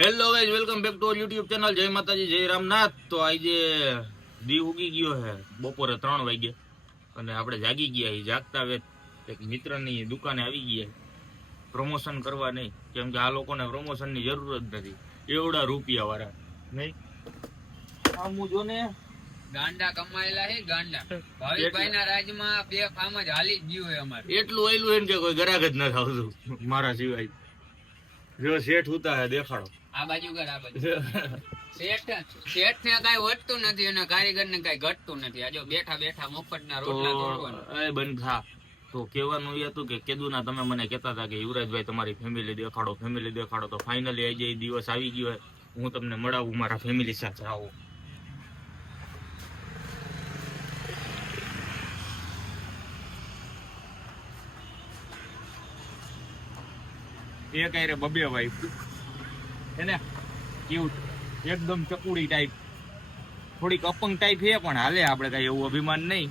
Hello guys, welcome back to our YouTube channel. જય માતાજી, જય રામનાથ. તો આજે દી ઉગી ગયો છે, બપોરે 3 વાગે અને આપણે જાગી ગયા. જાગતા વેત એક મિત્રની દુકાને આવી ગયા, પ્રમોશન કરવા નહીં, કેમ કે આ લોકોને પ્રમોશનની જરૂર જ નથી, એવડા રૂપિયા વાળા નહીં. આમ જો ને ગાંડા કમાયેલા છે ગાંડા. ભાવિકભાઈના રાજમાં બે કામ જ હાલી જ ગયું હોય અમારે. એટલું આયલું એમ કે કોઈ ગ્રાહક જ નથી આવતું મારા સિવાય. જો શેઠ ઉતા હે, દેખાડો આ બાજુ કર, આ બાજુ. શેઠ ને કઈ વધતું નથી અને કારીગર ને કઈ ઘટતું નથી. આ જો બેઠા બેઠા મફતના રોટલા તોડવાના. એ બંધ થા. તો કહેવાનું એ હતું કે કેદુના તમે મને કહેતા હતા કે યુવરાજભાઈ તમારી ફેમિલી દેખાડો. તો ફાઇનલી આજે એ દિવસ આવી ગયો. હું તમને મળાવું, મારા ફેમિલી સાથે આવો. એક આરે બબે વાઈફ એને ક્યુટ, એકદમ ચકુડી ટાઈપ, થોડીક અપંગ ટાઈપ છે, પણ હાલે, આપણે કઈ એવું અભિમાન નહીં.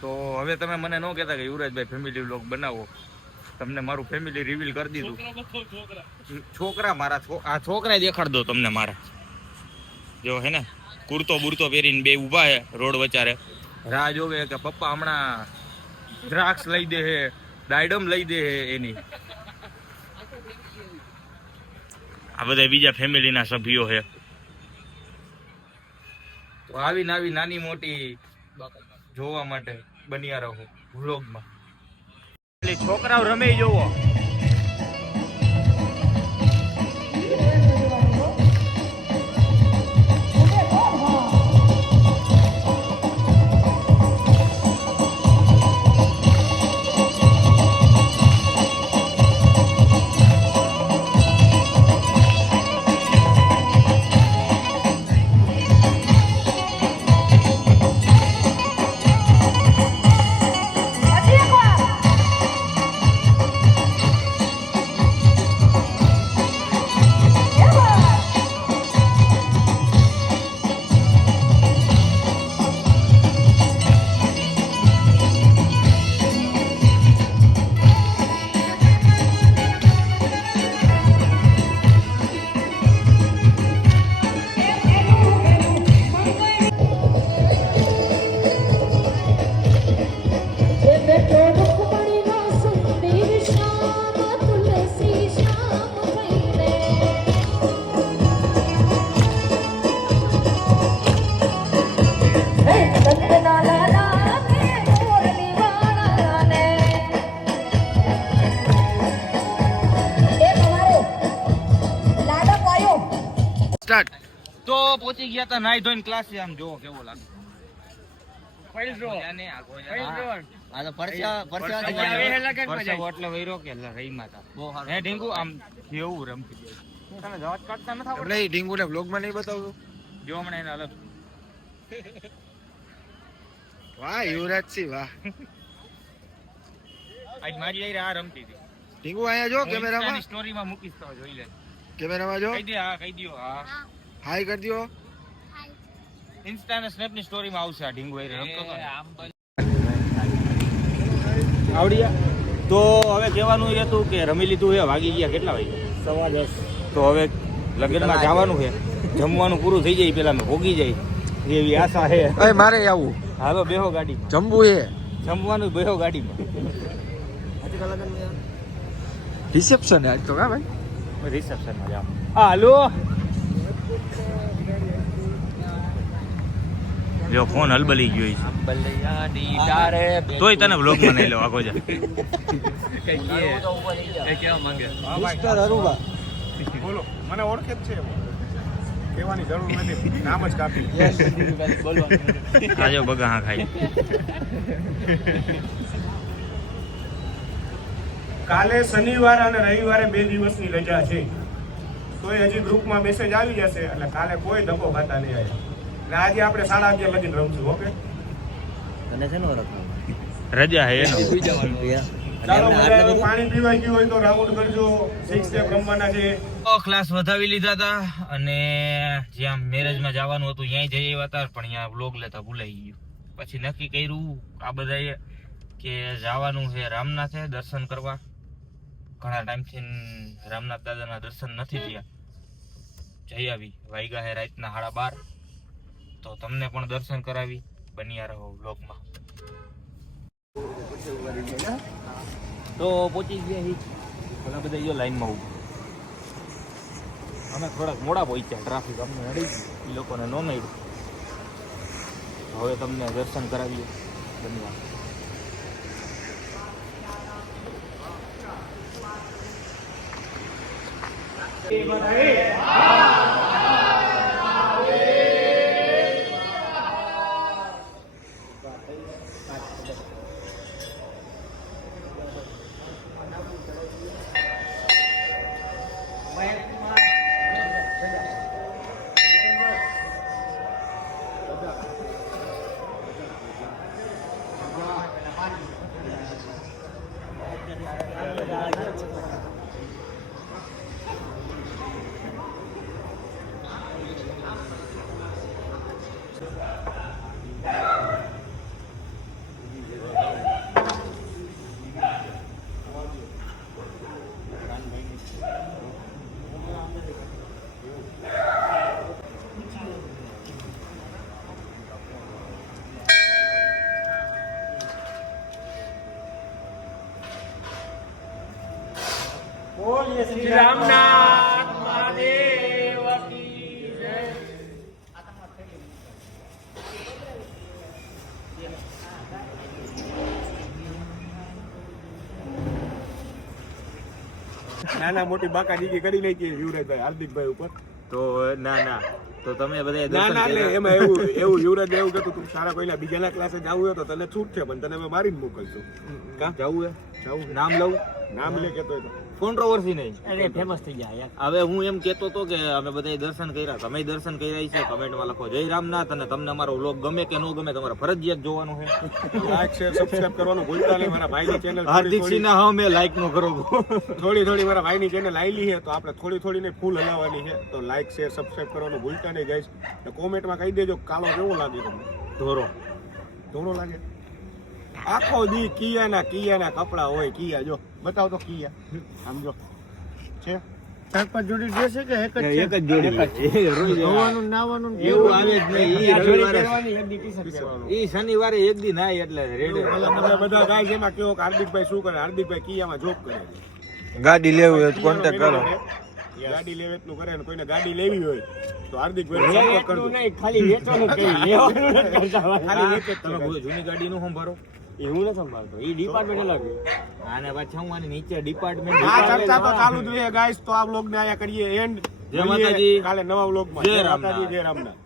તો હવે તમે મને ન કહેતા કે યુવરાજભાઈ ફેમિલી વ્લોગ બનાવો, તમને મારું ફેમિલી રિવીલ કરી દીધું. છોકરા મારા આ છોકરા દેખાડ દો તમને મારા. જો હે ને કુર્તો બુરતો પહેરીને બે ઉભા હે રોડ વચારે, રાહ જોવે કે પપ્પા હમણાં દ્રાક્ષ લઈ દે હે, ડાયડમ લઈ દે હે એની. આ બધા બીજા ફેમિલીના સભ્યો છે. તો આવી નાની મોટી જોવા માટે બન્યા રહો વ્લોગમાં. છોકરાઓ રમે જોવો. તો પહોંચી ગયા તા નાઈ ધોઈને ક્લાસે. આમ જોવો કેવો લાગે. વાહ યુવરાજ સિંહ વાહ. આજ મારી આઈ આ રમતી હતી. ઢીંગુ અહીંયા જો કેમેરામાં, સ્ટોરીમાં મૂકીશ તો જોઈ લે. કેમેરામાં જો. કહી દે, હા કહી દયો. હા હાય કરી દયો. ઇન્સ્ટા અને સ્નેપ ની સ્ટોરી માં આવશે આ ઢીંગુ આઈ રમતો હતો. આવડિયા. તો હવે કહેવાનું એ હતું કે રમી લીધું છે, વાગી ગયા કેટલા વાગે? 10:15. તો હવે લગ્નમાં જવાનું છે, જમવાનું પૂરું થઈ જાય પેલા ભોગી જાય એવી આશા છે. મારે આવું. હાલો બેહો ગાડીમાં. જમવું છે, જમવાનું બેહો ગાડીમાં. રિસેપ્શન આજ તો કા ભાઈ? રિસેપ્શનમાં જાવ. હાલો જો ફોન હલબલી ગયો છે, તોય તને વ્લોગમાં નહીં લો. આગો જા. મિસ્ટર અરુબા બોલો, મને ઓળખે જ છે, કહેવાની જરૂર નથી, નામ જ કાપી. આજો બગા હા ખાઈ. કાલે શનિવાર અને રવિવારે 2 દિવસની રજા છે, તોય હજી ગ્રુપમાં મેસેજ આવી જશે, એટલે કાલે કોઈ ધક્કો ખાતા નહીં આવે. એટલે આજે આપણે 11:30 લગીને રમશું. ઓકે, રજા હે એનો. ચાલો બધા પાણી પીવાઈ ગયું હોય તો રાઉન્ડ કરજો. 6 સ્ટેપ રમવાના છે. ક્લાસ વધાવી લીધા હતા અને જ્યાં મેરેજમાં જવાનું હતું ત્યાં જઈ આવ્યા હતા, પણ ત્યાં વ્લોગ લેતા ભૂલાઈ ગયું. પછી નક્કી કર્યું આ બધાએ કે જવાનું છે રામનાથે દર્શન કરવા. ઘણા ટાઈમથી રામનાથ દાદાના દર્શન નથી થયા. જઈ આવી. વાગ્યા હે રાતના 12:30. તો તમને પણ દર્શન કરાવી. બન્યા રહો વ્લોગમાં. તો પહોંચી ગયા હી. બધા જો લાઈનમાં ઉભા. અમે થોડાક મોડા પહોંચ્યા. ટ્રાફિક અમને નડી ગયું, એ લોકોને ન નડ્યું. હવે તમને દર્શન કરાવીએ. ધન્યવાદ. બોલીએ શ્રી રામનાથ મહાદેવ કી જય. નાના મોટી બાકા દીકી કરી નાખી યુવરાજભાઈ હાર્દિકભાઈ ઉપર. તો ના તો તમે બધા ના ના એટલે એમાં એવું યુવરાજ એવું કહેતું તું સારા પહેલા બીજાના ક્લાસે જવું હોય તો તને છૂટ છે, પણ તને અમે મારીને મોકલશું. કાં જવું હે? જવું નામ લઉં? નામ લે કેતો હોય તો કોન્ટ્રોવર્સી નહીં. અરે ફેમસ થઈ જાય હવે હું એમ કહેતો હતો કે અમે બધાએ દર્શન કર્યા. તમે દર્શન કર્યા છે. કમેન્ટમાં લખો જય રામનાથ. અને તમને અમારો વ્લોગ ગમે કે ન ગમે તમારે ફરજિયાત જોવાનું છે. લાઈક શેર સબસ્ક્રાઇબ કરવાનું ભૂલતા નહીં. મારા ભાઈની ચેનલ હાર્દિક સિંહ ના હા મેં લાઈક નો કરો. થોડી મારા ભાઈની ચેનલ આવેલી છે, તો આપણે થોડી ને ફૂલ હલાવવાની છે. તો લાઈક શેર સબસ્ક્રાઇબ કરવાનું ભૂલતા નહીં ગાઈસ. કોમેન્ટમાં કહી દેજો કાલો કેવો લાગે તમને. ધોરો ધોળો લાગે. આખો દી કિયાના કપડા હોય. કિયા જો બતાવો તો કિયા આમ જો છે. ચાર પાંચ જોડી ડ્રેસ છે કે એક જ એક જ જોડી. ધોવાનું નાવાનું એવું આવે જ નહીં. ઈ રવિવારે એક દી ટી-શર્ટ પહેરવાનું. ઈ શનિવારે એક દી નાય એટલે રેડી. તમે બધા ગાઈસ એમાં કેવો કે હાર્દિકભાઈ શું કરે? હાર્દિકભાઈ કિયામાં જોબ કરે છે. ગાડી લેવું હોય તો કોન્ટેક્ટ કરો. ગાડી લેવે એટલું કરે ને કોઈને ગાડી લેવી હોય તો હાર્દિકભાઈ સંપર્ક કરજો. ખાલી વેચવાનું કે લેવાનું ખાલી વેચે જ તમે છે. જૂની ગાડી નું શું ભરો? એવું ન સંભાળતો એ ડિપાર્ટમેન્ટ અલગ. આને પાછા હું આની નીચે ડિપાર્ટમેન્ટ. આ ચર્ચા તો ચાલુ જ રહે ગાઈસ. તો આ વ્લોગ ને આયા કરીએ એન્ડ. જય માતાજી. કાલે નવા વ્લોગમાં. જય રામનાથ. જય રામનાથ.